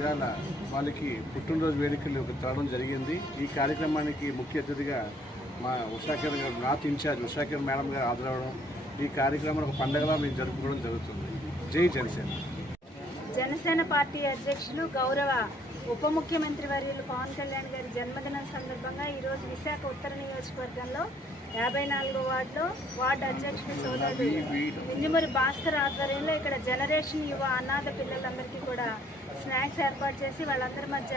ఇవాళ వాళ్ళకి పుట్టినరోజు వేడుకలు తేవడం జరిగింది ఈ కార్యక్రమానికి ముఖ్య అతిథిగా మా ఉషాకిరణ్ గారు నాత్ ఇన్ఛార్జ్ ఉషాకిరణ్ మేడం గారు హాజరవడం ఈ కార్యక్రమం ఒక పండుగలా మేము జరుపుకోవడం జరుగుతుంది జై జనసేన జనసేన పార్టీ అధ్యక్షులు గౌరవ ఉప ముఖ్యమంత్రి వర్యులు పవన్ కళ్యాణ్ గారి జన్మదినం సందర్భంగా ఈరోజు విశాఖ ఉత్తర నియోజకవర్గంలో యాభై నాలుగో వార్డులో వార్డు అధ్యక్షుడు సోదరుడు ఇందుమూరి భాస్కర్ ఆధ్వర్యంలో ఇక్కడ జనరేషన్ యువ అనాథ పిల్లలందరికీ కూడా స్నాక్స్ ఏర్పాటు చేసి వాళ్ళందరి మధ్య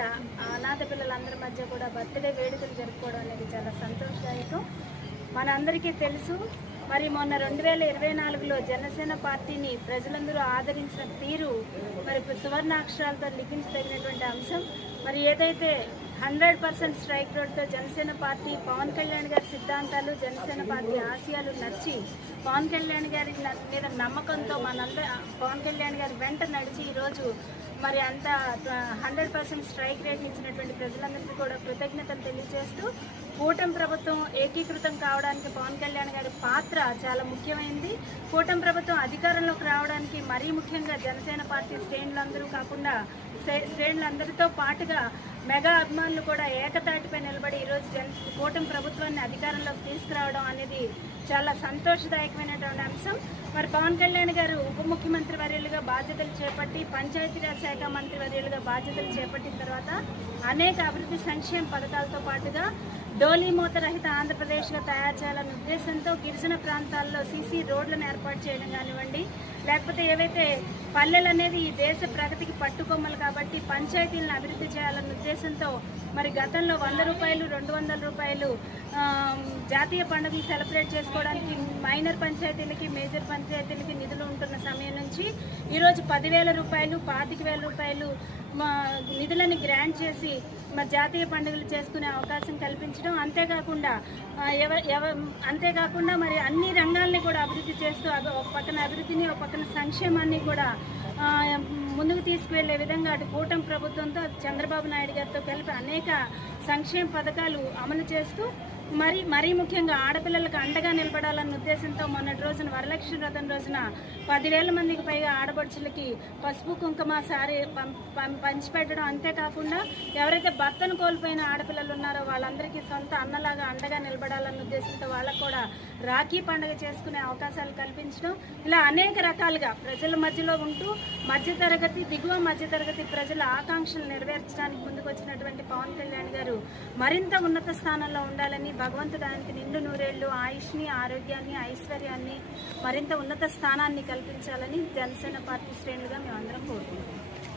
అనాథ పిల్లలందరి మధ్య కూడా బర్త్డే వేడుకలు జరుపుకోవడం అనేది చాలా సంతోషదాయకం మనందరికీ తెలుసు మరి మొన్న రెండు వేల ఇరవై నాలుగులో జనసేన పార్టీని ప్రజలందరూ ఆదరించిన తీరు మరి సువర్ణాక్షరాలతో లిఖించదగినటువంటి అంశం మరి ఏదైతే హండ్రెడ్ పర్సెంట్ స్ట్రైక్ రోడ్తో జనసేన పార్టీ పవన్ కళ్యాణ్ గారి సిద్ధాంతాలు జనసేన పార్టీ ఆశయాలు నచ్చి పవన్ కళ్యాణ్ గారి మీద నమ్మకంతో మనందరూ పవన్ కళ్యాణ్ గారి వెంట నడిచి ఈరోజు మరి అంత హండ్రెడ్ పర్సెంట్ స్ట్రైక్ రేట్ ఇచ్చినటువంటి ప్రజలందరికీ కూడా కృతజ్ఞతలు తెలియజేస్తూ కూటం ప్రభుత్వం ఏకీకృతం కావడానికి పవన్ కళ్యాణ్ గారి పాత్ర చాలా ముఖ్యమైంది కూటం ప్రభుత్వం అధికారంలోకి రావడానికి మరీ ముఖ్యంగా జనసేన పార్టీ శ్రేణులందరూ కాకుండా శ్రేణులందరితో పాటుగా మెగా అభిమానులు కూడా ఏకతాటిపై నిలబడి ఈరోజు జన కూటమి ప్రభుత్వాన్ని అధికారంలోకి తీసుకురావడం అనేది చాలా సంతోషదాయకమైనటువంటి అంశం మరి పవన్ కళ్యాణ్ గారు ఉప ముఖ్యమంత్రి వర్యులుగా బాధ్యతలు చేపట్టి పంచాయతీరాజ్ శాఖ మంత్రి వర్యులుగా బాధ్యతలు చేపట్టిన తర్వాత అనేక అభివృద్ధి సంక్షేమ పథకాలతో పాటుగా రహిత ఆంధ్రప్రదేశ్గా తయారు చేయాలనే ఉద్దేశంతో గిరిజన ప్రాంతాల్లో సీసీ రోడ్లను ఏర్పాటు చేయడం కానివ్వండి లేకపోతే ఏవైతే పల్లెలు అనేది ఈ దేశ ప్రగతికి పట్టుకొమ్మలు కాబట్టి పంచాయతీలను అభివృద్ధి చేయాలన్న ఉద్దేశంతో మరి గతంలో వంద రూపాయలు రెండు వందల రూపాయలు జాతీయ పండుగను సెలబ్రేట్ చేసుకోవడానికి మైనర్ పంచాయతీలకి మేజర్ పంచాయతీలకి నిధులు ఉంటున్న సమయం నుంచి ఈరోజు పదివేల రూపాయలు పాతిక వేల రూపాయలు నిధులను గ్రాంట్ చేసి మరి జాతీయ పండుగలు చేసుకునే అవకాశం కల్పించడం అంతేకాకుండా ఎవ ఎవ అంతేకాకుండా మరి అన్ని రంగాల్ని కూడా అభివృద్ధి చేస్తూ ఒక పక్కన అభివృద్ధిని ఒక పక్కన సంక్షేమాన్ని కూడా ముందుకు తీసుకువెళ్లే విధంగా అటు కూటం ప్రభుత్వంతో చంద్రబాబు నాయుడు గారితో కలిపి అనేక సంక్షేమ పథకాలు అమలు చేస్తూ మరి మరీ ముఖ్యంగా ఆడపిల్లలకు అండగా నిలబడాలన్న ఉద్దేశంతో మొన్నటి రోజున వరలక్ష్మి వ్రతం రోజున పదివేల మందికి పైగా ఆడపడుచులకి పసుపు కుంకుమ సారీ పంచిపెట్టడం అంతేకాకుండా ఎవరైతే భర్తను కోల్పోయిన ఆడపిల్లలు ఉన్నారో వాళ్ళందరికీ సొంత అన్నలాగా అండగా నిలబడాలన్న ఉద్దేశంతో వాళ్ళకు కూడా రాఖీ పండుగ చేసుకునే అవకాశాలు కల్పించడం ఇలా అనేక రకాలుగా ప్రజల మధ్యలో ఉంటూ మధ్యతరగతి దిగువ మధ్యతరగతి ప్రజల ఆకాంక్షలు నెరవేర్చడానికి ముందుకు వచ్చినటువంటి పవన్ కళ్యాణ్ గారు మరింత ఉన్నత స్థానంలో ఉండాలని భగవంతుడు ఆయనకి నిండు నూరేళ్లు ఆయుష్ని ఆరోగ్యాన్ని ఐశ్వర్యాన్ని మరింత ఉన్నత స్థానాన్ని కల్పించాలని జనసేన పార్టీ శ్రేణులుగా మేమందరం కోరుకుంటున్నాం